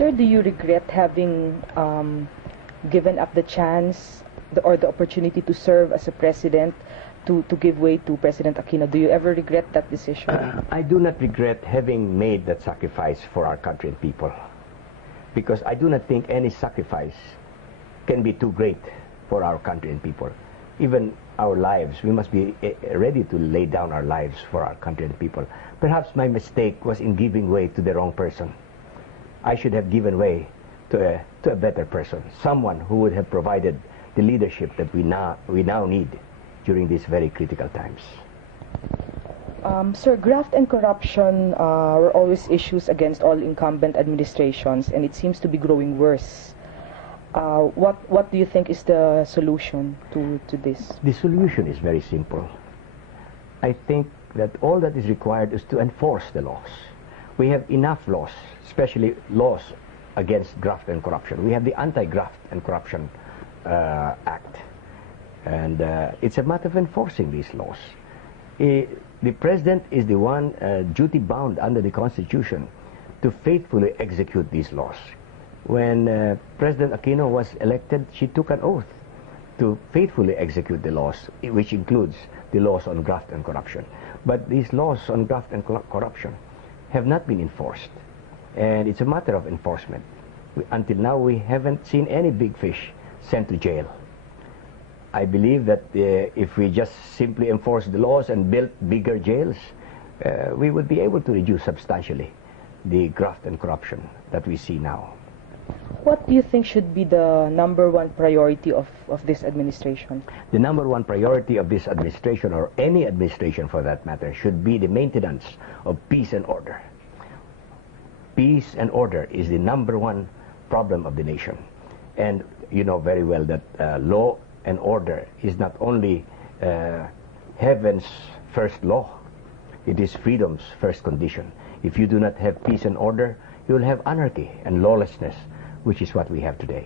Sir, do you regret having given up the chance or the opportunity to serve as a president to give way to President Aquino? Do you ever regret that decision? I do not regret having made that sacrifice for our country and people, because I do not think any sacrifice can be too great for our country and people. Even our lives, we must be ready to lay down our lives for our country and people. Perhaps my mistake was in giving way to the wrong person. I should have given way to a better person, someone who would have provided the leadership that we now need during these very critical times. Sir, graft and corruption were always issues against all incumbent administrations, and it seems to be growing worse. What do you think is the solution to this? The solution is very simple. I think that all that is required is to enforce the laws. We have enough laws, especially laws against graft and corruption. We have the Anti-Graft and Corruption Act, and it's a matter of enforcing these laws. The President is the one duty-bound under the Constitution to faithfully execute these laws. When President Aquino was elected, she took an oath to faithfully execute the laws, which includes the laws on graft and corruption. But these laws on graft and corruption have not been enforced, and it's a matter of enforcement. Until now, we haven't seen any big fish sent to jail. I believe that if we just simply enforce the laws and build bigger jails, we would be able to reduce substantially the graft and corruption that we see now. What do you think should be the #1 priority of this administration? The #1 priority of this administration, or any administration for that matter, should be the maintenance of peace and order. Peace and order is the #1 problem of the nation. And you know very well that law and order is not only heaven's first law, it is freedom's first condition. If you do not have peace and order, you will have anarchy and lawlessness, which is what we have today.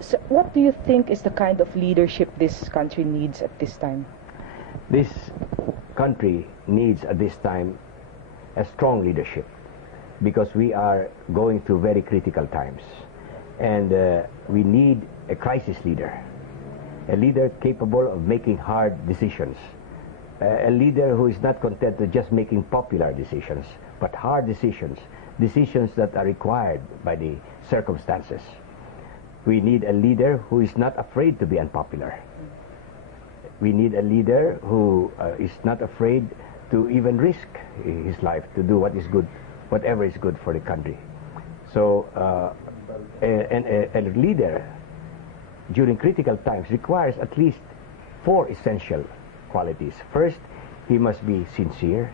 So what do you think is the kind of leadership this country needs at this time? This country needs at this time a strong leadership, because we are going through very critical times, and we need a crisis leader, a leader capable of making hard decisions, a leader who is not content with just making popular decisions, but hard decisions, decisions that are required by the circumstances. We need a leader who is not afraid to be unpopular. We need a leader who is not afraid to even risk his life to do what is good, whatever is good for the country. So a leader during critical times requires at least 4 essential qualities. First, he must be sincere,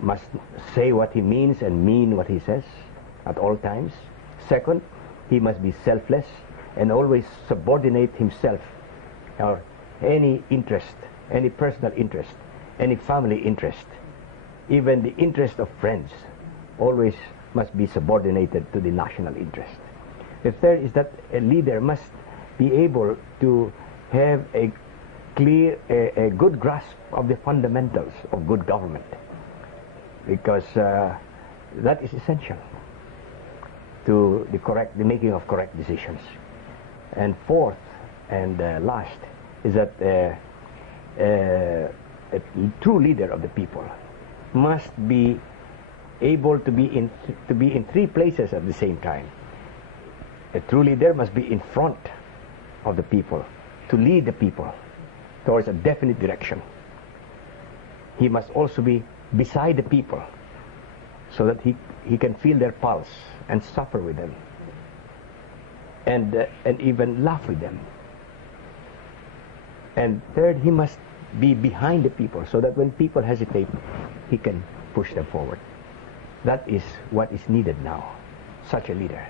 must say what he means and mean what he says at all times. Second, he must be selfless and always subordinate himself or any interest, any personal interest, any family interest, even the interest of friends, always must be subordinated to the national interest. The third is that a leader must be able to have a good grasp of the fundamentals of good government, because that is essential to the making of correct decisions. And fourth and last is that a true leader of the people must be able to be in 3 places at the same time. A true leader must be in front of the people, to lead the people towards a definite direction. He must also be beside the people, so that he can feel their pulse and suffer with them, and even laugh with them. And third, he must be behind the people, so that when people hesitate, he can push them forward. That is what is needed now, such a leader.